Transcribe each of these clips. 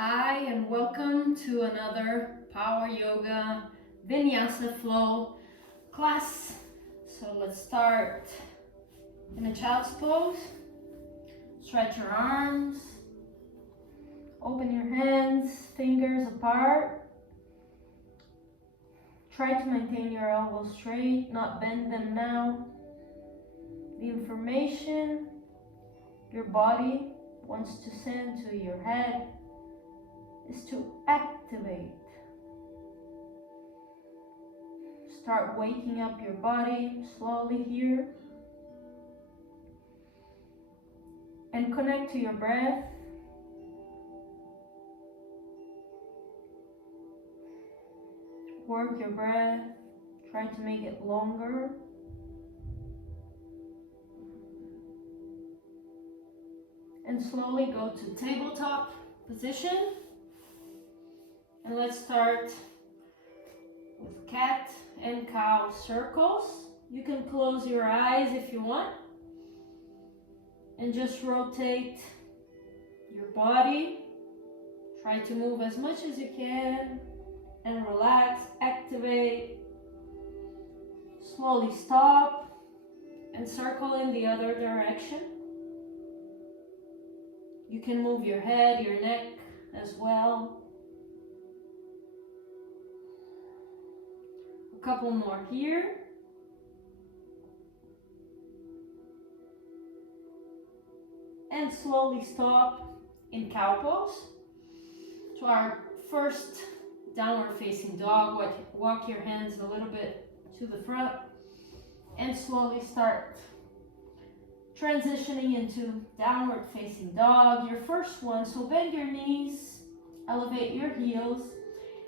Hi, and welcome to another Power Yoga Vinyasa FLOW class. So let's start in a child's pose. Stretch your arms, open your hands, fingers apart. Try to maintain your elbows straight, not bend them now. The information your body wants to send to your head is to activate. Start waking up your body slowly here and connect to your breath. Work your breath, try to make it longer. And slowly go to tabletop position. And let's start with cat and cow circles. You can close your eyes if you want. And just rotate your body. Try to move as much as you can. And relax, activate. Slowly stop. And circle in the other direction. You can move your head, your neck as well. A couple more here. And slowly stop in cow pose. To our first downward facing dog, walk your hands a little bit to the front and slowly start transitioning into downward facing dog, your first one. So bend your knees, elevate your heels,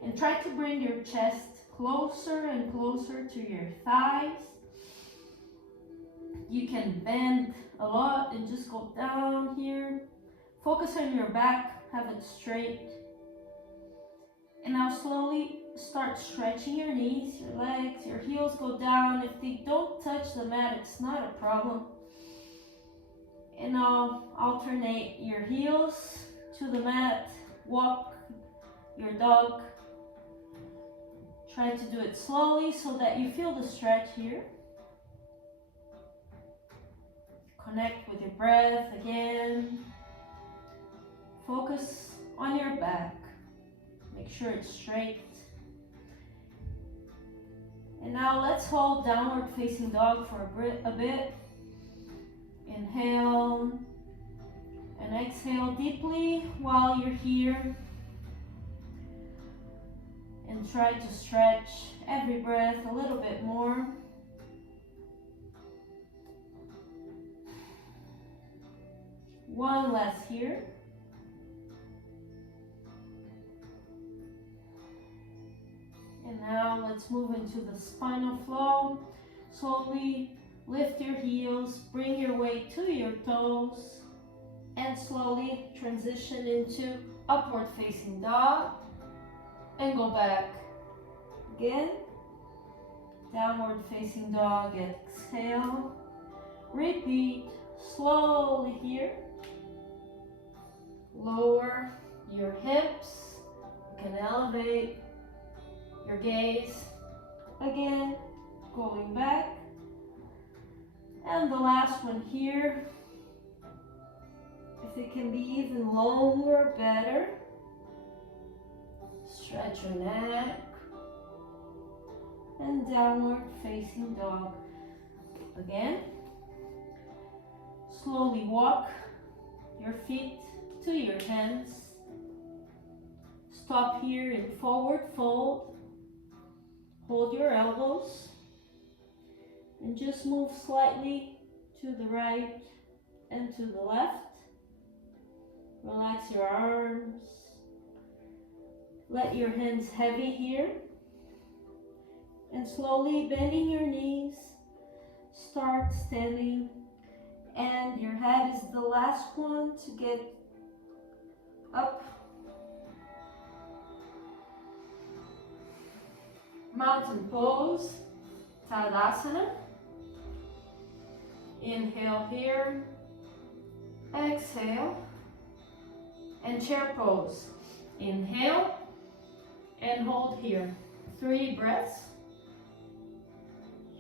and try to bring your chest closer and closer to your thighs. You can bend a lot and just go down here. Focus on your back, have it straight. And now slowly start stretching your knees, your legs, your heels go down. If they don't touch the mat, it's not a problem. And now alternate your heels to the mat, walk your dog. Try to do it slowly so that you feel the stretch here. Connect with your breath again. Focus on your back. Make sure it's straight. And now let's hold downward facing dog for a bit. Inhale and exhale deeply while you're here. And try to stretch every breath a little bit more. One last here. And now let's move into the spinal flow. Slowly lift your heels, bring your weight to your toes, and slowly transition into upward facing dog. And go back. Again. Downward facing dog, exhale. Repeat slowly here. Lower your hips. You can elevate your gaze. Again, going back. And the last one here. If it can be even longer, better. Stretch your neck. And downward facing dog. Again. Slowly walk your feet to your hands. Stop here in forward fold. Hold your elbows. And just move slightly to the right and to the left. Relax your arms. Let your hands heavy here. And slowly bending your knees. Start standing. And your head is the last one to get up. Mountain pose, Tadasana. Inhale here. Exhale. And chair pose. Inhale and hold here. 3 breaths.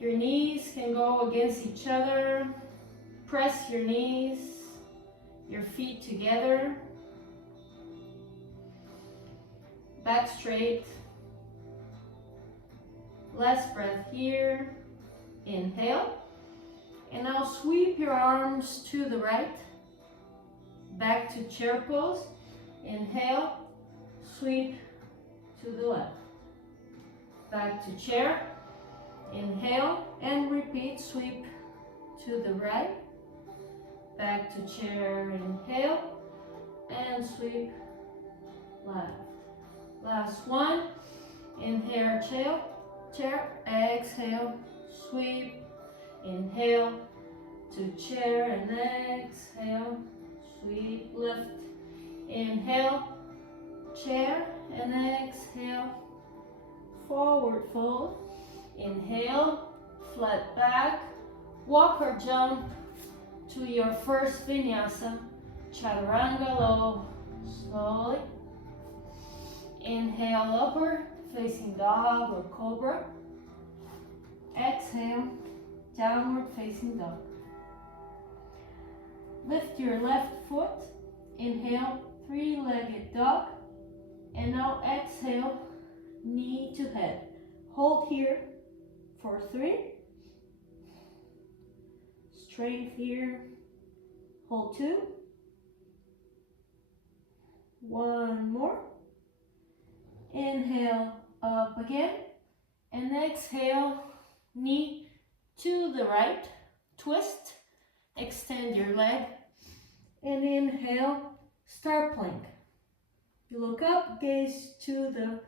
Your knees can go against each other. Press your knees, your feet together. Back straight. Last breath here. Inhale. And now sweep your arms to the right. Back to chair pose. Inhale. Sweep to the left. Back to chair. Inhale and repeat. Sweep to the right. Back to chair. Inhale and sweep left. Last one. Inhale, chair. Exhale, sweep. Inhale to chair and exhale, sweep left. Inhale, chair and exhale, forward fold. Inhale, flat back, walk or jump to your first vinyasa, chaturanga low, slowly. Inhale, upward facing dog or cobra. Exhale, downward facing dog. Lift your left foot. Inhale, 3-legged dog. And now exhale, knee to head. Hold here for 3. Strength here. Hold 2. 1 more. Inhale, up again. And exhale, knee to the right. Twist. Extend your leg. And inhale, star plank. You look up, gaze to the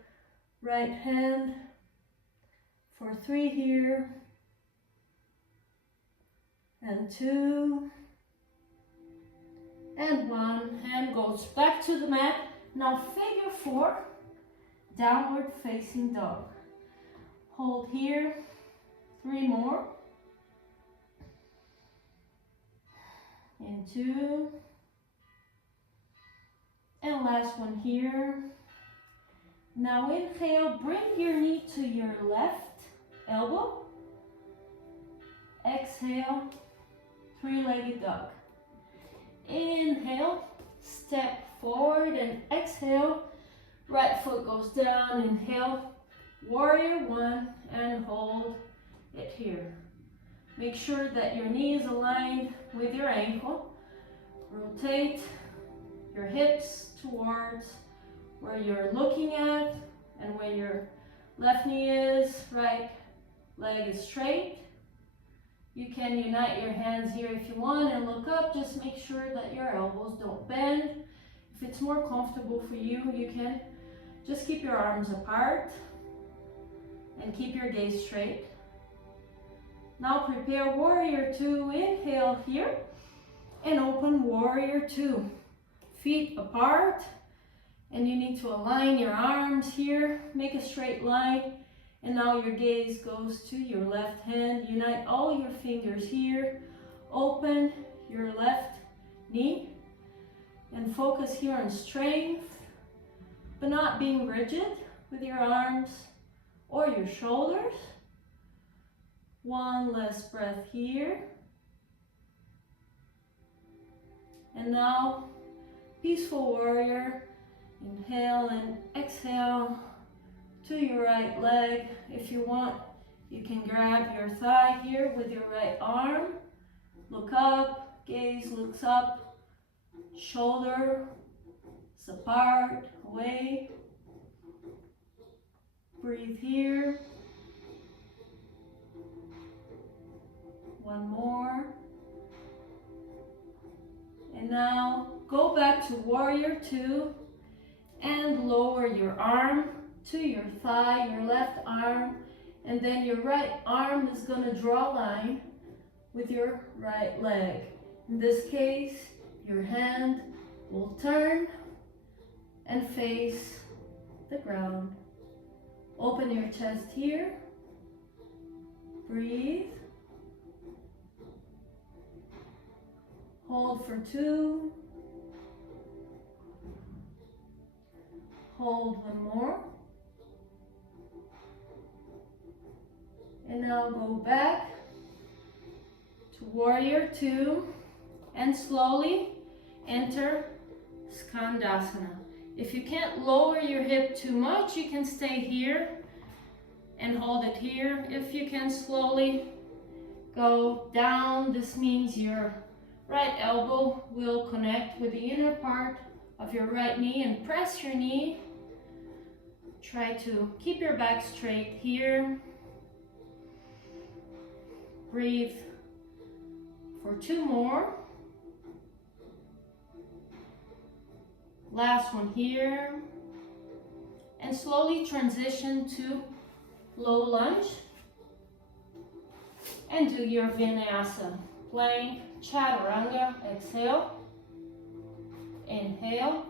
right hand for 3 here. And 2. And 1. Hand goes back to the mat. Now figure 4, downward facing dog. Hold here, 3 more. And 2. And last one here. Now inhale, bring your knee to your left elbow. Exhale, 3-legged dog. Inhale, step forward and exhale. Right foot goes down, inhale, warrior 1 and hold it here. Make sure that your knee is aligned with your ankle. Rotate your hips towards where you're looking at, and where your left knee is, right leg is straight. You can unite your hands here if you want and look up. Just make sure that your elbows don't bend. If it's more comfortable for you, you can just keep your arms apart and keep your gaze straight. Now prepare warrior 2. Inhale here and open warrior 2. Feet apart, and you need to align your arms here. Make a straight line, and now your gaze goes to your left hand. Unite all your fingers here. Open your left knee and focus here on strength, but not being rigid with your arms or your shoulders. 1 last breath here. And now, peaceful warrior. Inhale and exhale to your right leg. If you want, you can grab your thigh here with your right arm. Look up, gaze looks up, shoulder is apart, away. Breathe here. 1 more. And now go back to warrior 2 and lower your arm to your thigh, your left arm, and then your right arm is going to draw a line with your right leg. In this case, your hand will turn and face the ground. Open your chest here. Breathe. Hold for 2. hold one more. And now go back to warrior two and slowly enter Skandasana. If you can't lower your hip too much, you can stay here and hold it here. If you can slowly go down, this means your right elbow will connect with the inner part of your right knee and press your knee. Try to keep your back straight here. Breathe for two more. Last one here. And slowly transition to low lunge. And do your Vinyasa. Plank, Chaturanga, exhale. Inhale,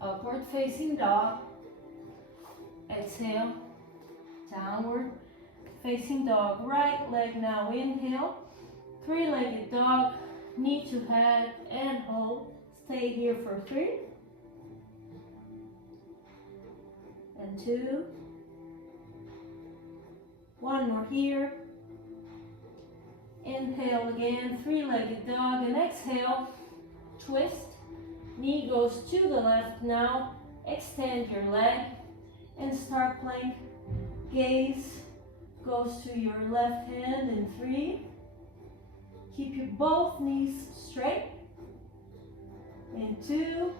upward facing dog. Exhale, downward facing dog. Right leg now, inhale. Three-legged dog, knee to head and hold. Stay here for 3. And 2. One more here. Inhale again, three-legged dog, and exhale, twist. Knee goes to the left now. Extend your leg and start plank. Gaze goes to your left hand in 3. Keep your both knees straight. In 2.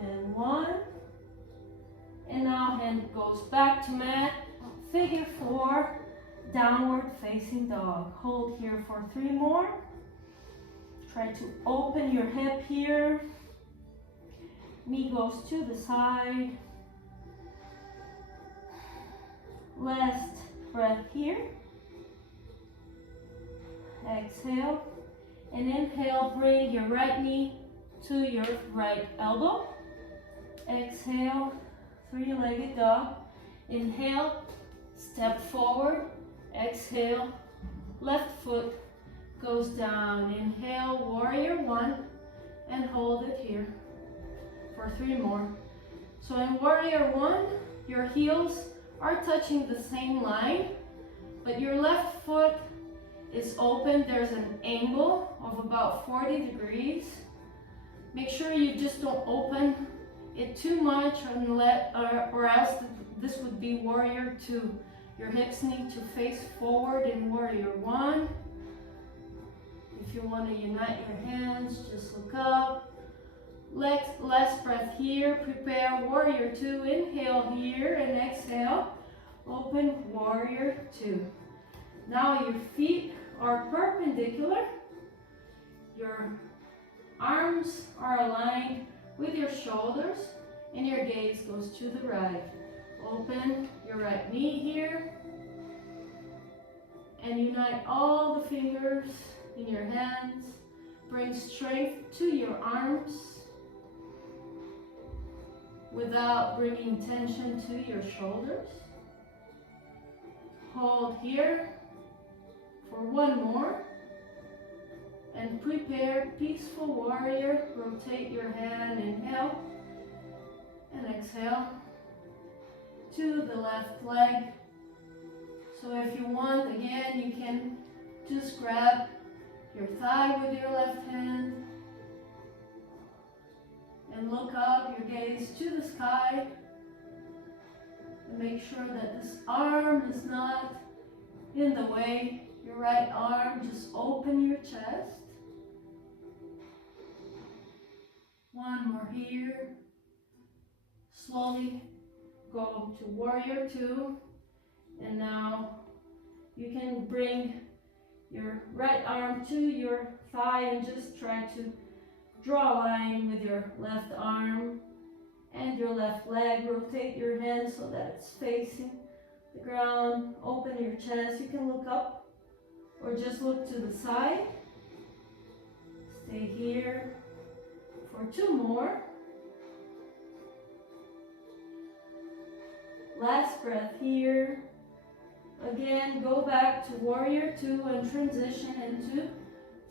And 1. And now hand goes back to mat. Figure 4. Downward facing dog. Hold here for 3 more. Try to open your hip here. Knee goes to the side. Last breath here. Exhale. And inhale, bring your right knee to your right elbow. Exhale, three-legged dog. Inhale, step forward. Exhale, left foot goes down. Inhale, warrior 1, and hold it here for 3 more. So in warrior 1, your heels are touching the same line, but your left foot is open. There's an angle of about 40 degrees. Make sure you just don't open it too much or else this would be warrior 2. Your hips need to face forward in warrior 1. If you want to unite your hands, just look up. Last breath here. Prepare warrior 2. Inhale here and exhale. Open warrior 2. Now your feet are perpendicular. Your arms are aligned with your shoulders and your gaze goes to the right. Open your right knee here and unite all the fingers in your hands. Bring strength to your arms without bringing tension to your shoulders. Hold here for 1 more and prepare peaceful warrior. Rotate your hand, inhale and exhale to the left leg. So if you want, again, you can just grab your thigh with your left hand and look up, your gaze to the sky, and make sure that this arm is not in the way. Your right arm, just open your chest. 1 more here. Slowly go to warrior 2. And now you can bring your right arm to your thigh and just try to draw a line with your left arm and your left leg. Rotate your hand so that it's facing the ground. Open your chest. You can look up or just look to the side. Stay here for 2 more. Last breath here. Again, go back to warrior 2 and transition into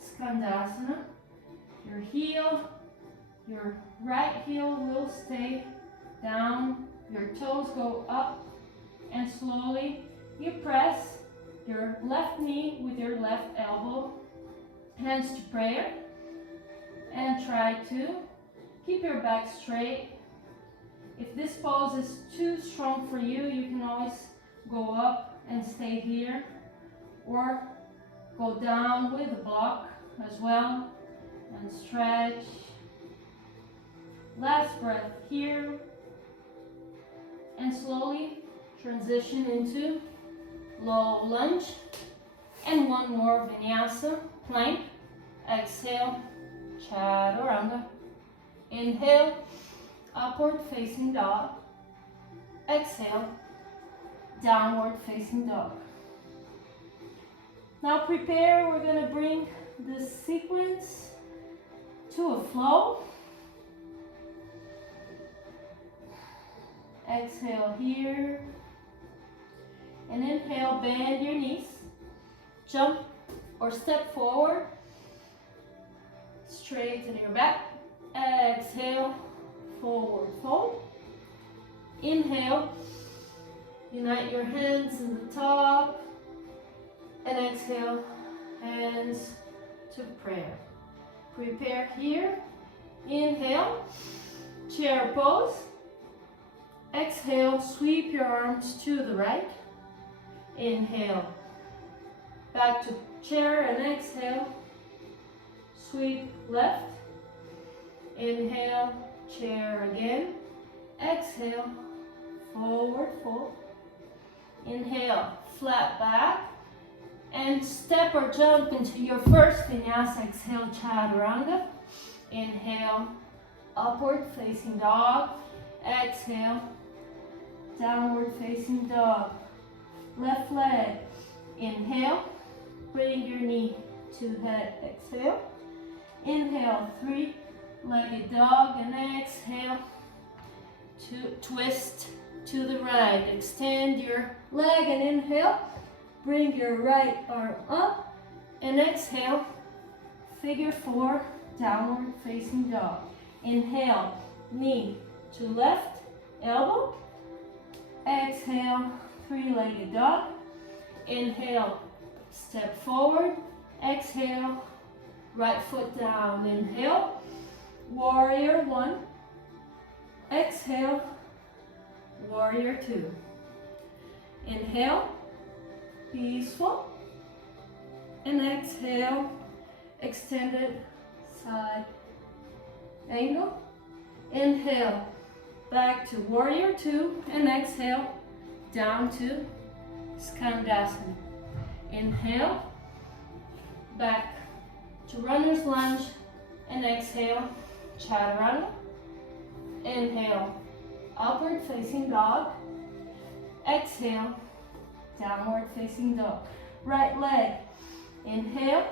Skandasana. Your heel, Your right heel will stay down, your toes go up, and slowly you press your left knee with your left elbow, hands to prayer, and try to keep your back straight. If this pose is too strong for you, you can always go up and stay here, or go down with a block as well, and stretch. Last breath here, and slowly transition into low lunge, and one more vinyasa plank. Exhale, chaturanga. Inhale, upward facing dog. Exhale, downward facing dog. Now prepare, we're going to bring this sequence to a flow. Exhale here, and inhale, bend your knees, jump or step forward, straighten your back. Exhale, forward fold. Inhale, unite your hands in the top, and exhale, hands to prayer. Prepare here. Inhale, chair pose. Exhale, sweep your arms to the right. Inhale, back to chair, and exhale, sweep left. Inhale, chair again. Exhale, forward fold. Inhale, flat back, and step or jump into your first vinyasa. Exhale, chaturanga. Inhale, upward facing dog. Exhale, downward facing dog. Left leg. Inhale, bring your knee to head. Exhale. Inhale, three-legged dog, and exhale to twist to the right. Extend your leg and inhale. Bring your right arm up, and exhale, figure four, downward facing dog. Inhale, knee to left, elbow. Exhale, three-legged dog. Inhale, step forward. Exhale, right foot down. Inhale, warrior one. Exhale, warrior two. Inhale, peaceful. And exhale, extended side angle. Inhale, back to warrior two, and exhale, down to skandasana. Inhale, back to runner's lunge, and exhale, chaturanga. Inhale, upward facing dog. Exhale, downward facing dog. Right leg. Inhale,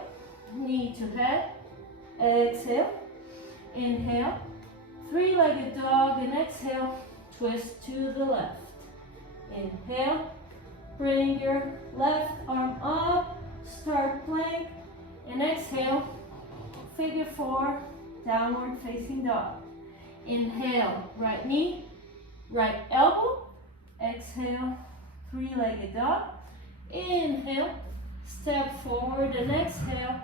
knee to head. Exhale. Inhale, three-legged dog, and exhale, twist to the left. Inhale, bring your left arm up, start plank, and exhale, figure four, downward facing dog. Inhale, right knee, right elbow. Exhale, three-legged dog. Inhale, step forward, and exhale,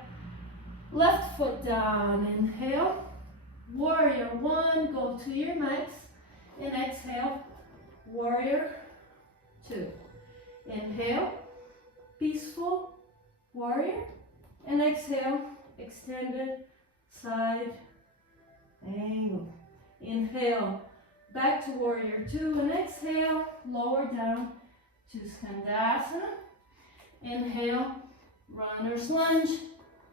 left foot down. Inhale, warrior one, go to your max, and exhale, warrior two. Inhale, peaceful warrior, and exhale, extended side angle. Inhale, back to warrior two, and exhale, lower down to skandasana. Inhale, runner's lunge,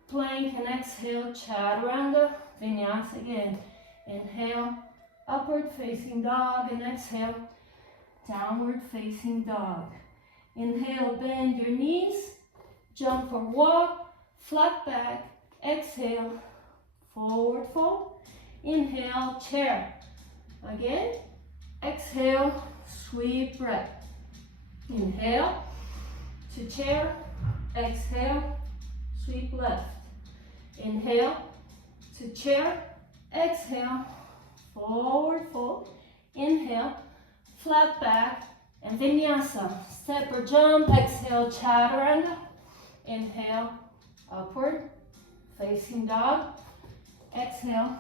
plank, and exhale, chaturanga, vinyasa again. Inhale, upward facing dog, and exhale, downward facing dog. Inhale, bend your knees, jump or walk, flat back. Exhale, forward fold. Inhale, chair. Again, exhale, sweep right. Inhale to chair. Exhale, sweep left. Inhale to chair. Exhale, forward fold. Inhale, flat back, and vinyasa. Step or jump, exhale, chaturanga. Inhale, upward facing dog. Exhale,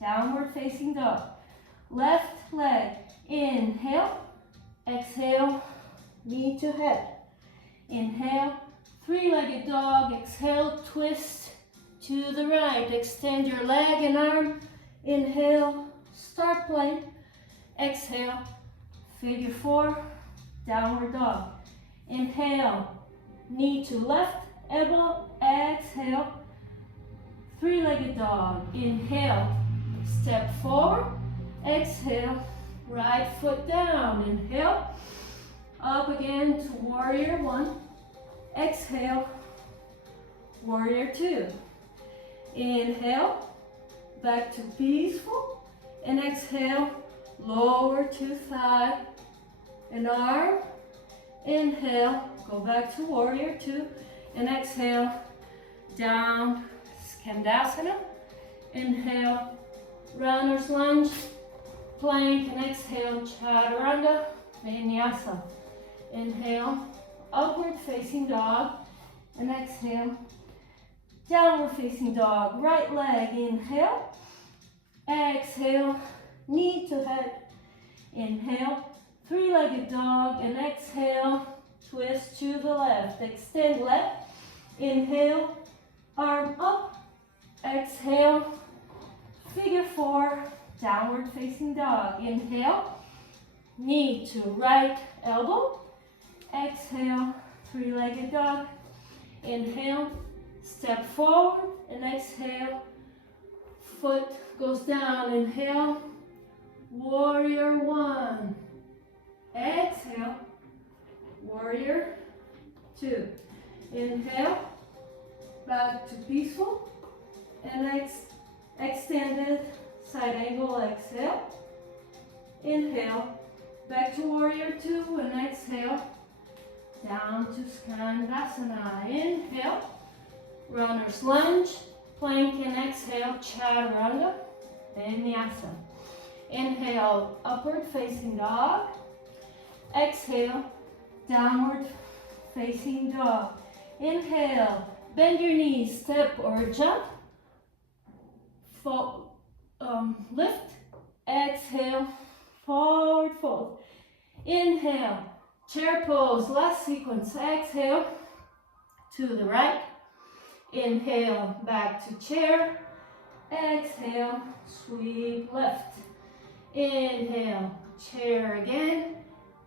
downward facing dog. Left leg, inhale, exhale, knee to head. Inhale, three-legged dog. Exhale, twist to the right. Extend your leg and arm. Inhale, start plank. Exhale, figure four, downward dog. Inhale, knee to left, elbow. Exhale, three-legged dog. Inhale, step forward. Exhale, right foot down. Inhale, up again to warrior one. Exhale, warrior two. Inhale, back to peaceful. And exhale, lower to thigh and arm. Inhale, go back to warrior two. And exhale, down, skandasana. Inhale, runner's lunge, plank, and exhale, chaturanga, vinyasa. Inhale, upward facing dog, and exhale, downward facing dog. Right leg, inhale, exhale, knee to head. Inhale, three-legged dog, and exhale, twist to the left. Extend left, inhale, arm up, exhale, figure four, downward facing dog. Inhale, knee to right elbow. Exhale, three-legged dog. Inhale, step forward, and exhale, foot goes down. Inhale, warrior one. Exhale, warrior two. Inhale, back to peaceful, and extended side angle. Exhale, inhale, back to warrior two, and exhale, down to skandasana. Inhale, runner's lunge, plank, and exhale, chaturanga, vinyasa. Inhale, upward facing dog. Exhale, downward facing dog. Inhale, bend your knees, step or jump. Lift. Exhale, forward fold. Inhale, chair pose, last sequence. Exhale, to the right. Inhale, back to chair. Exhale, sweep left. Inhale, chair again.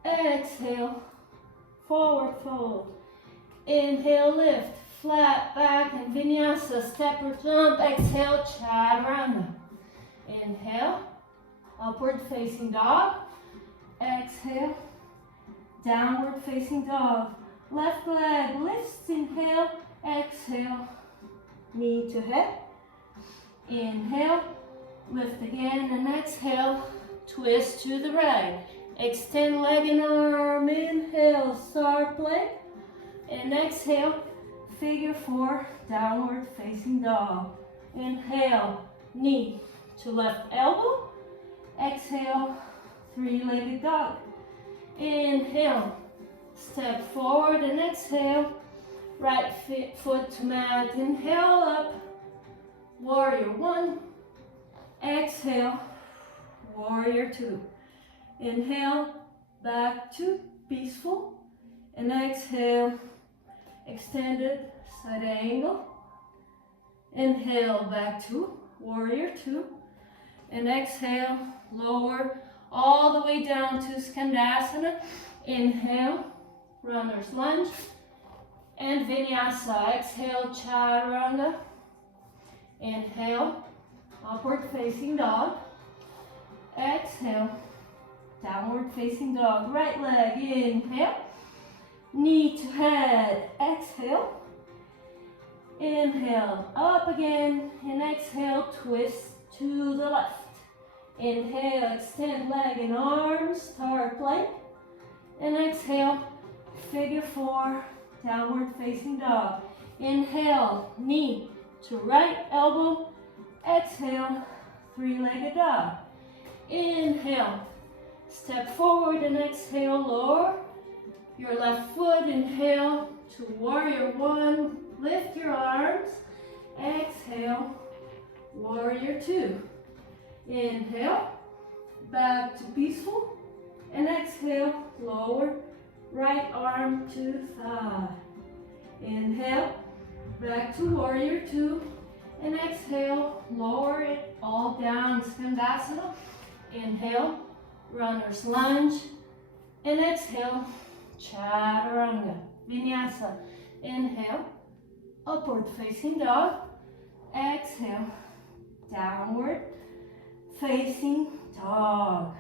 Exhale, forward fold. Inhale, lift, flat back and vinyasa, step or jump. Exhale, chaturanga. Inhale, upward facing dog. Exhale, downward facing dog. Left leg lifts, inhale, exhale, knee to head. Inhale, lift again, and exhale, twist to the right. Extend leg and arm, inhale, start plank. And exhale, figure four, downward facing dog. Inhale, knee to left elbow. Exhale, three-legged dog. Inhale, step forward, and exhale, right foot to mat. Inhale up, warrior one. Exhale, warrior two. Inhale, back to peaceful. And exhale, extended side angle. Inhale, back to warrior two. And exhale, lower all the way down to skandasana. Inhale, runner's lunge. And vinyasa. Exhale, chaturanga. Inhale, upward facing dog. Exhale, downward facing dog. Right leg, inhale. Knee to head. Exhale. Inhale, up again. And exhale, twist to the left. Inhale, extend leg and arms. Start plank. And exhale, figure four, downward facing dog. Inhale, knee to right elbow. Exhale, three-legged dog. Inhale, step forward and exhale, lower your left foot. Inhale to warrior one, lift your arms. Exhale, warrior two. Inhale, back to peaceful. And exhale, lower right arm to thigh. Inhale, back to warrior two. And exhale, lower it all down, Skandasana. Inhale, runner's lunge. And exhale, Chaturanga, Vinyasa. Inhale, upward facing dog. Exhale, downward facing dog.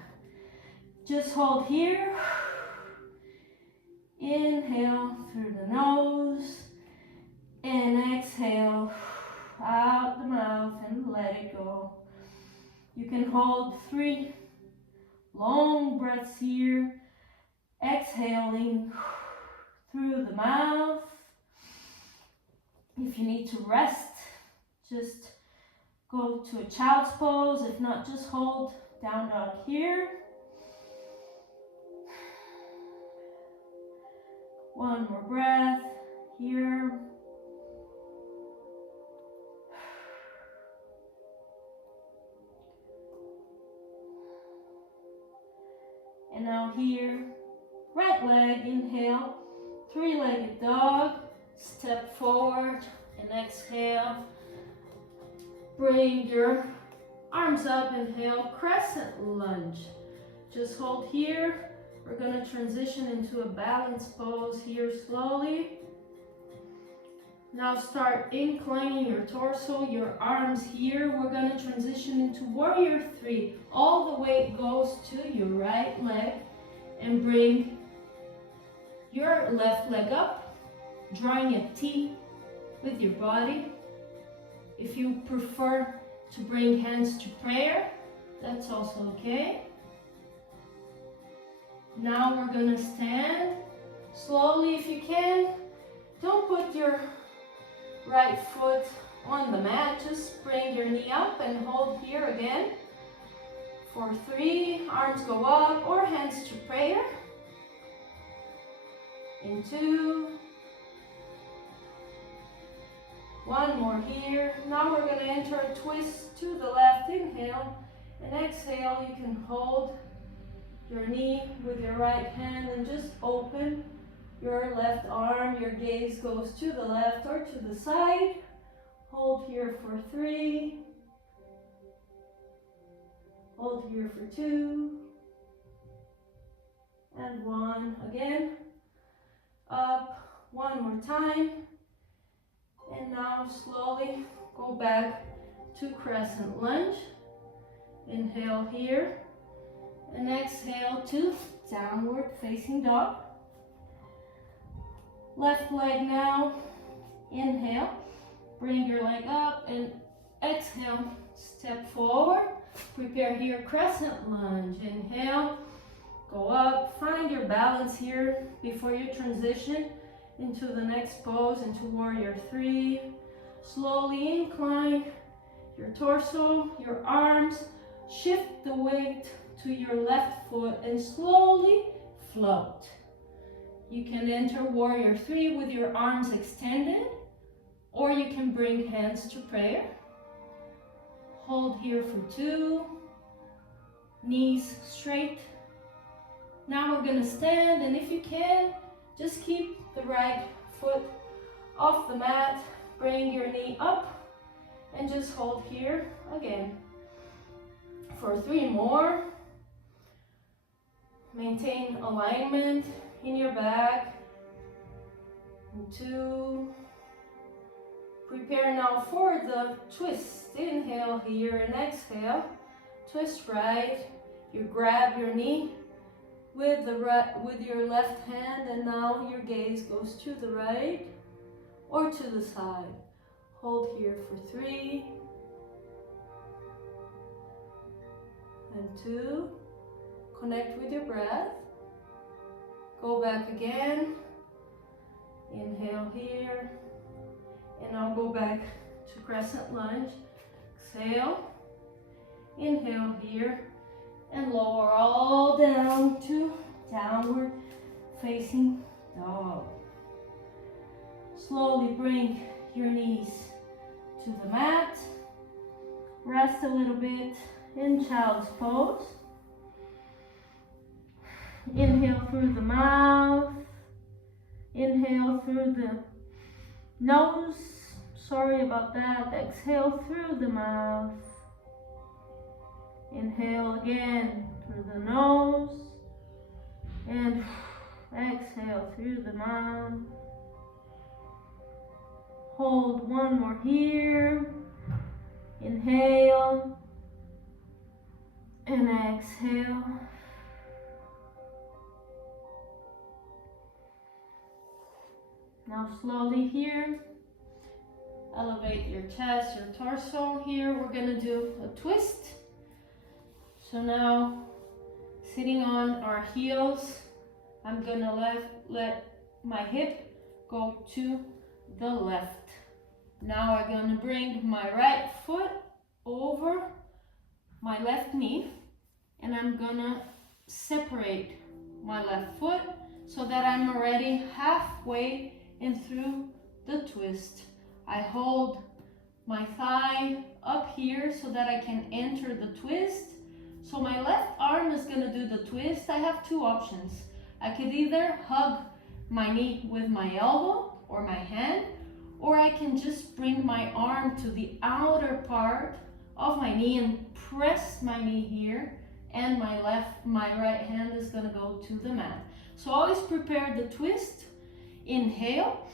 Just hold here. Inhale through the nose. And exhale out the mouth and let it go. You can hold 3 long breaths here. Exhaling through the mouth. If you need to rest, just go to a child's pose. If not, just hold down dog here. One more breath here. And now here, right leg, inhale, three-legged dog, step forward and exhale. Bring your arms up, inhale, crescent lunge. Just hold here. We're gonna transition into a balanced pose here slowly. Now start inclining your torso, your arms here. We're gonna transition into warrior three. All the weight goes to your right leg and bring your left leg up, drawing a T with your body. If you prefer to bring hands to prayer, that's also okay. Now we're gonna stand slowly if you can. Don't put your right foot on the mat, just bring your knee up and hold here again. For 3, arms go up or hands to prayer. In 2. 1 more here. Now we're going to enter a twist to the left. Inhale and exhale. You can hold your knee with your right hand and just open your left arm. Your gaze goes to the left or to the side. Hold here for 3. Hold here for 2. And 1. Again. Up. 1 more time. And now slowly go back to crescent lunge. Inhale here. And exhale to downward facing dog. Left leg now. Inhale. Bring your leg up and exhale. Step forward. Prepare here, crescent lunge. Inhale. Go up. Find your balance here before you transition into the next pose, into warrior three. Slowly incline your torso, your arms. Shift the weight to your left foot and slowly float. You can enter warrior three with your arms extended, or you can bring hands to prayer. Hold here for 2, knees straight. Now we're gonna stand, and if you can, just keep the right foot off the mat. Bring your knee up and just hold here again. For 3 more. Maintain alignment in your back. And 2. Prepare now for the twist. Inhale here and exhale. Twist right. You grab your knee with your left hand, and now your gaze goes to the right or to the side. Hold here for 3 and 2. Connect with your breath. Go back again. Inhale here. And I'll go back to crescent lunge. Exhale. Inhale here and lower all down to downward facing dog. Slowly bring your knees to the mat. Rest a little bit in child's pose. Inhale through the mouth. Inhale through the nose. Sorry about that. Exhale through the mouth. Inhale again through the nose. And exhale through the mouth. Hold one more here. Inhale. And exhale. Now slowly here, elevate your chest, your torso. Here we're gonna do a twist. So now, sitting on our heels, I'm gonna let my hip go to the left. Now I'm gonna bring my right foot over my left knee, and I'm gonna separate my left foot so that I'm already halfway in through the twist. I hold my thigh up here so that I can enter the twist. So my left arm is gonna do the twist. I have two options. I could either hug my knee with my elbow or my hand, or I can just bring my arm to the outer part of my knee and press my knee here, and my right hand is gonna go to the mat. So always prepare the twist. Inhale,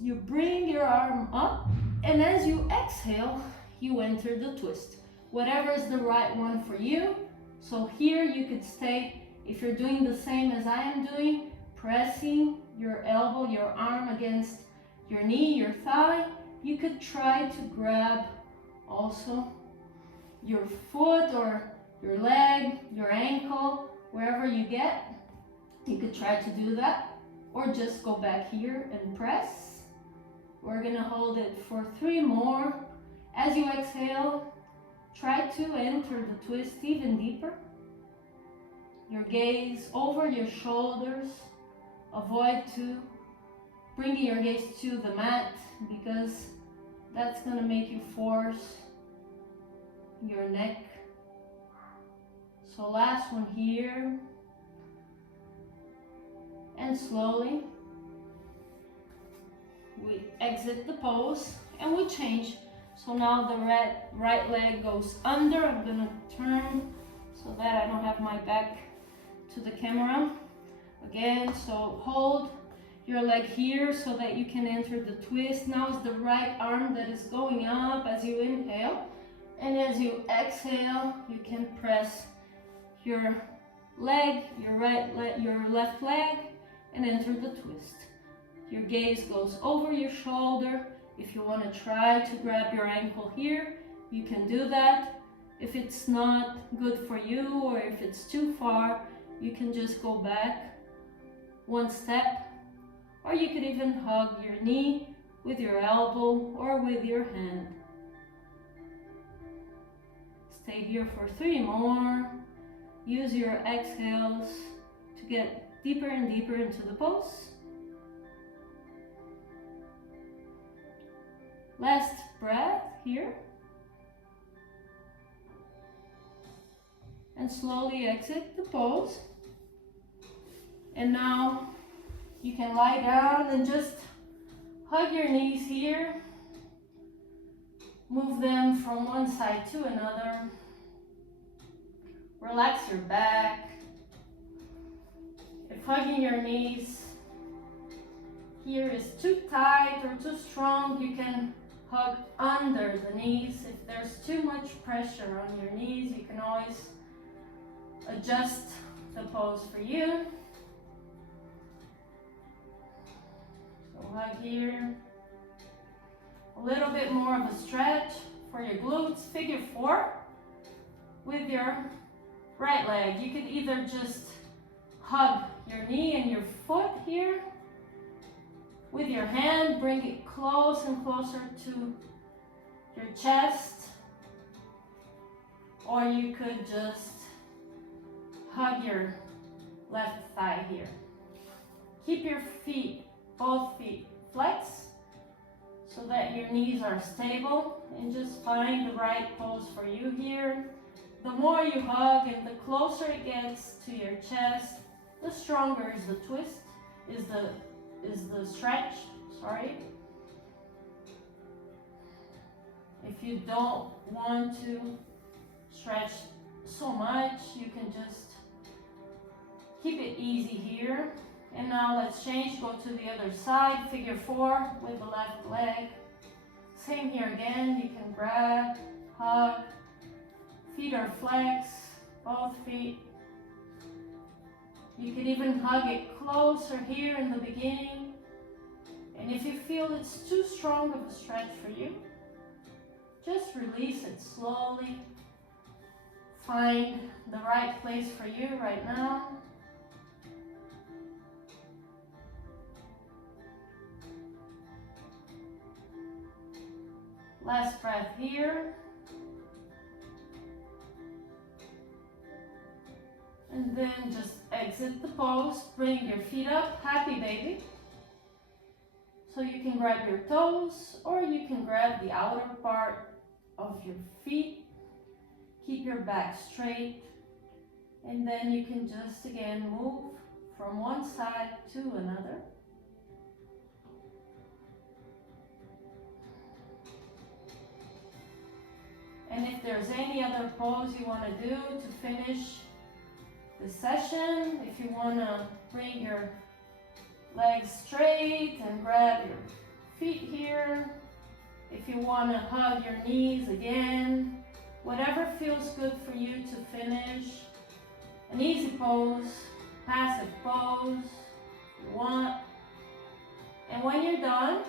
you bring your arm up, and as you exhale, you enter the twist. Whatever is the right one for you. So here you could stay, if you're doing the same as I am doing, pressing your elbow, your arm against your knee, your thigh. You could try to grab also your foot or your leg, your ankle, wherever you get. You could try to do that. Or just go back here and press. We're gonna hold it for 3 more. As you exhale, try to enter the twist even deeper. Your gaze over your shoulders. Avoid to bringing your gaze to the mat, because that's gonna make you force your neck. So last one here. And slowly we exit the pose and we change. So now the right leg goes under. I'm gonna turn so that I don't have my back to the camera. Again, so hold your leg here so that you can enter the twist. Now it's the right arm that is going up as you inhale. And as you exhale, you can press your leg, your left leg, and enter the twist. Your gaze goes over your shoulder. If you want to try to grab your ankle here, you can do that. If it's not good for you, or if it's too far, you can just go back 1 step, or you could even hug your knee with your elbow or with your hand. Stay here for 3 more. Use your exhales to get deeper and deeper into the pose. Last breath here. And slowly exit the pose. And now you can lie down and just hug your knees here. Move them from one side to another. Relax your back. If hugging your knees here is too tight or too strong, you can hug under the knees. If there's too much pressure on your knees, you can always adjust the pose for you. So hug here. A little bit more of a stretch for your glutes. Figure 4 with your right leg. You could either just hug your knee and your foot here. With your hand, bring it close and closer to your chest. or you could just hug your left thigh here. Keep your feet, both feet flexed so that your knees are stable, and just find the right pose for you here. The more you hug and the closer it gets to your chest, the stronger is the twist, is the stretch, sorry. If you don't want to stretch so much, you can just keep it easy here. And now let's change, go to the other side, figure 4 with the left leg. Same here again, you can grab, hug, feet are flexed, both feet. You can even hug it closer here in the beginning. And if you feel it's too strong of a stretch for you, just release it slowly. Find the right place for you right now. Last breath here. And then just exit the pose, bring your feet up, happy baby. So you can grab your toes, or you can grab the outer part of your feet. Keep your back straight, and then you can just again move from one side to another. And if there's any other pose you want to do to finish the session, if you want to bring your legs straight and grab your feet here, if you want to hug your knees again, whatever feels good for you to finish. An easy pose, passive pose, if you want. And when you're done,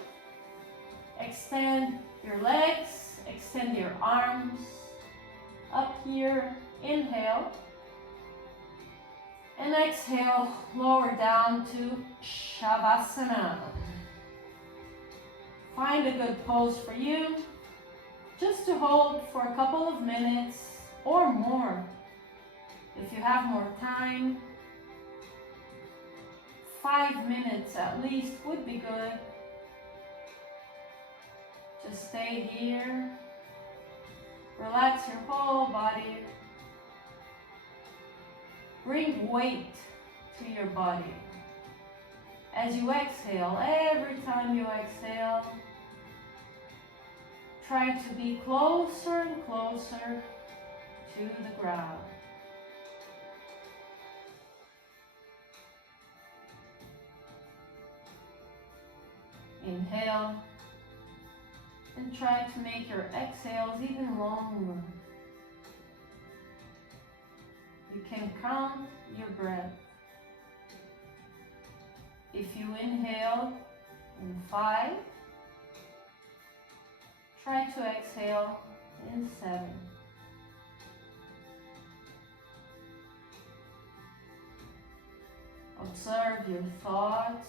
extend your legs, extend your arms up here, inhale, and exhale, lower down to Shavasana. Find a good pose for you, just to hold for a couple of minutes or more. If you have more time, 5 minutes at least would be good. Just stay here. Relax your whole body. Bring weight to your body. As you exhale, every time you exhale, try to be closer and closer to the ground. Inhale, and try to make your exhales even longer. You can count your breath. If you inhale in 5, try to exhale in 7. Observe your thoughts.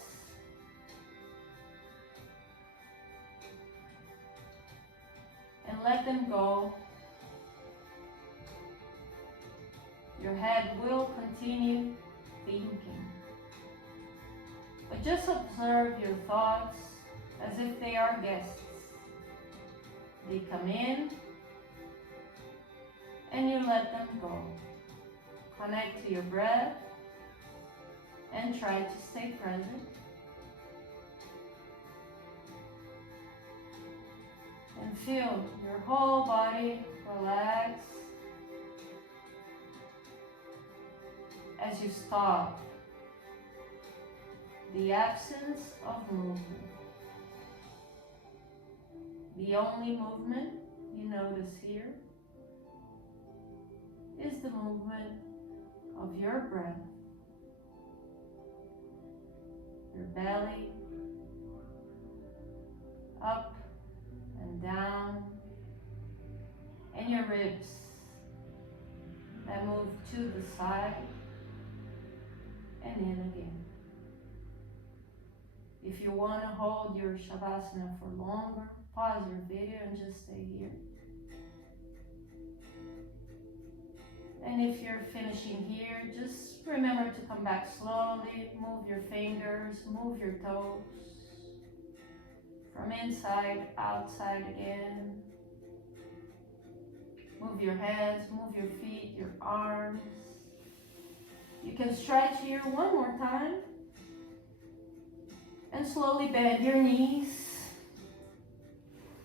And let them go. Your head will continue thinking. But just observe your thoughts as if they are guests. They come in and you let them go. Connect to your breath and try to stay present. And feel your whole body relax as you stop the absence of movement. The only movement you notice here is the movement of your breath, your belly, up and down, and your ribs that move to the side and in again. If you want to hold your Shavasana for longer, pause your video and just stay here. And if you're finishing here, just remember to come back slowly. Move your fingers, move your toes. From inside, outside again. Move your hands, move your feet, your arms. You can stretch here one more time. And slowly bend your knees.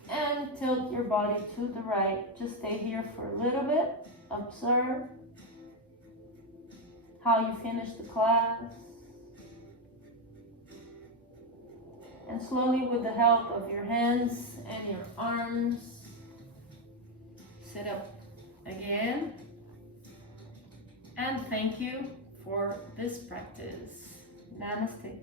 And tilt your body to the right. Just stay here for a little bit. Observe how you finish the class. And slowly, with the help of your hands and your arms, sit up again. And thank you for this practice. Namaste.